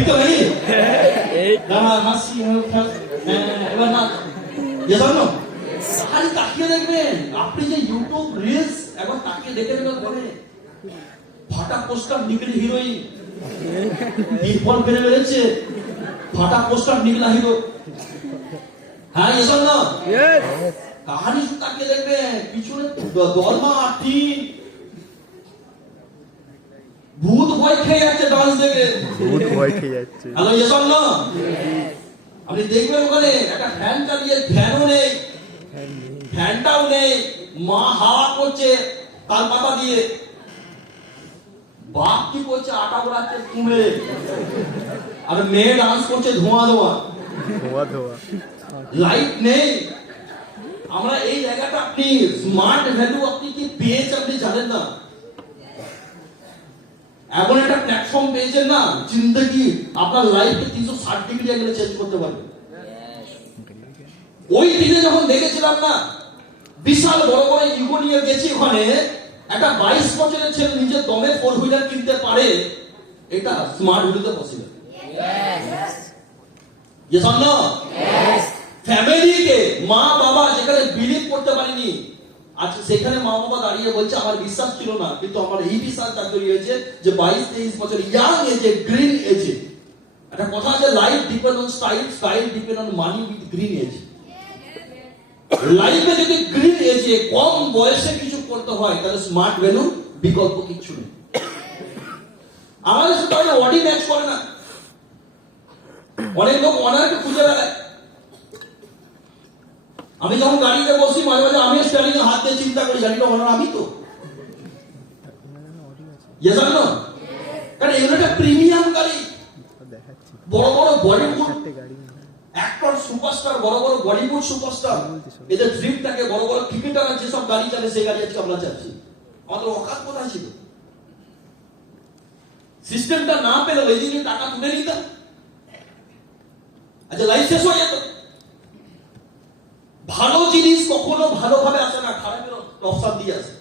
ঠিক তো নাকি? দাঁড়া হাসি এবার না জানো খালি তাকিয়ে দেখবেন আপনি যে ইউটিউব রিলস একবার তাকিয়ে দেখে নেবেন পরে ফাটা পোস্টার নিকলি হিরোইন নির্ভর ফেলে বেড়েছে ফাটা পোস্টার নিকলা হিরো হ্যাঁ এসব না কাহানি শুধু তাকিয়ে দেখবেন পিছনে দলমা টিন ভূত ভয় খেয়ে যাচ্ছে ডান্স দেখে ভূত ভয় খেয়ে যাচ্ছে হ্যালো এসব না আপনি দেখবেন ওখানে একটা ফ্যান চালিয়ে ফ্যানও নেই ফ্যানটাও নেই মা হাওয়া করছে তাল পাতা দিয়ে বাপ কি করছে আটা গোড়াচ্ছে কুমে আর মেয়ে ডান্স করছে ধোঁয়া ধোঁয়া ধোয়া ধোয়া লাইট নেই আমরা এই জায়গাটা আপনি স্মার্ট ভ্যালু আপনি কি পেয়েছেন আপনি জানেন না এমন একটা প্ল্যাটফর্ম পেয়েছেন না জিন্দগি আপনার লাইফকে 360 ডিগ্রি অ্যাঙ্গেলে চেঞ্জ করতে পারবে ওই দিনে যখন দেখেছিলাম না বিশাল বড় বড় ইগো নিয়ে গেছি ওখানে একটা 22 বছরের ছেলে নিজের দমে 4 হুইলার কিনতে পারে এটা স্মার্ট ভ্যালুতে পসিবল ইয়েস অর নো ফ্যামিলিকে মা বাবা যেখানে বিলিভ করতে পারেনি আজকে সেখানে মা বাবা দাঁড়িয়ে বলছে আমার বিশ্বাস ছিল না কিন্তু আমার এই বিশ্বাস তৈরি হয়েছে যে 22-23 বছর ইয়াং এজে গ্রিন এজে একটা কথা আছে life depend on style style depend on money with green age লাইফে যদি গ্রিন এজে কম বয়সে কিছু করতে হয় তাহলে স্মার্ট ভ্যালু বিকল্প কিছু নেই আমাদের সাথে অডি ম্যাচ করে না অনেক লোক অনারকে খুঁজে বেড়ায় আমি যখন গাড়িতে বসি মাঝে মাঝে আমি স্টারিং এ হাত দিয়ে চিন্তা করি গাড়িটা ওনার আমি তো ইয়েস অর নো কারণ এগুলো একটা প্রিমিয়াম গাড়ি বড় বড় বলিউড অ্যাক্টর সুপারস্টার বড় বড় বলিউড সুপারস্টার এদের ড্রিম থাকে বড় বড় ক্রিকেটার আছে সব গাড়ি চালে সেই গাড়ি আজকে আমরা চাচ্ছি আমাদের অকাত কোথায় ছিল সিস্টেমটা না পেলে ওই দিনে টাকা তুলে নিতাম আচ্ছা লাইফ শেষ হয়ে যেত ভালো জিনিস কখনো ভালোভাবে আসে না খারাপের অপশন দিয়ে আসে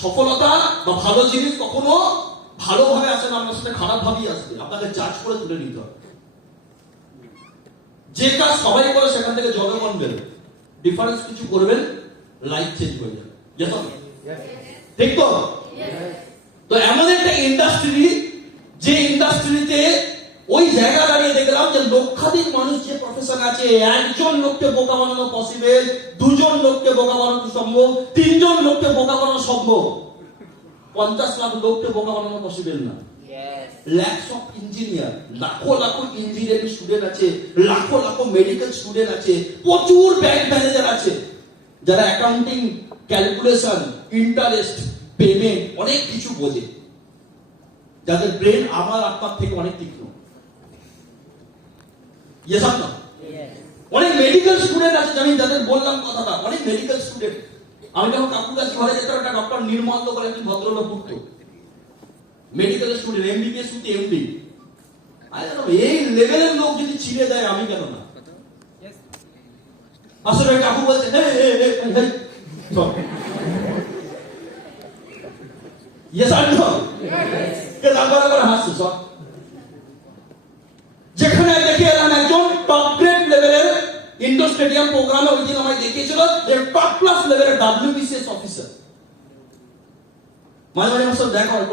সফলতা বা ভালো জিনিস কখনো ভালোভাবে আসে না আপনার সাথে খারাপ ভাবেই আসবে আপনাকে জাজ করে তুলে নিতে হবে যে কাজ সবাই করে সেখান থেকে জনগণ বেরোবে ডিফারেন্স কিছু করবেন লাইফ চেঞ্জ হয়ে যাবে ঠিক তো তো এমন একটা ইন্ডাস্ট্রি যে ইন্ডাস্ট্রিতে ওই জায়গা দাঁড়িয়ে দেখলাম যে লক্ষাধিক মানুষ যে প্রফেশন আছে একজন লোককে বোকা বানানো পসিবল দুজন লোককে বোকা বানানো সম্ভব তিনজন লোককে বোকা বানানো সম্ভব 50 লাখ লোককে বোকা বানানো পসিবল না ল্যাক্স অফ ইঞ্জিনিয়ার লাখো লাখো ইঞ্জিনিয়ারিং স্টুডেন্ট আছে লাখো লাখো মেডিকেল স্টুডেন্ট আছে প্রচুর ব্যাংক ম্যানেজার আছে যারা অ্যাকাউন্টিং ক্যালকুলেশন ইন্টারেস্ট পেমেন্ট অনেক কিছু বোঝে যাদের ব্রেন আমার আপনার থেকে অনেক তীক্ষ্ণ ইয়েস অর নো অনেক মেডিকেল স্টুডেন্ট আছে জানি যাদের বললাম কথাটা অনেক মেডিকেল স্টুডেন্ট আমি যখন কাকুর কাছে ঘরে যেতাম একটা ডক্টর নির্মল করে একজন ভদ্রলোক উঠতো মেডিকেল স্টুডেন্ট এমবিবিএস উঠতে এমডি এই লেভেলের লোক যদি ছিঁড়ে দেয় আমি কেন না আসলে কাকু বলছে ইয়েস অর নো কে দাঁড়া করে হাসছে সব যেখানে দেখে এলাম একজন টপ গ্রেড লেভেলের ইন্ডোর স্টেডিয়াম প্রোগ্রামে ওই দিন আমায় দেখিয়েছিল যে টপ ক্লাস লেভেলের WBCS অফিসার মাঝে মাঝে আমার সাথে দেখা হয়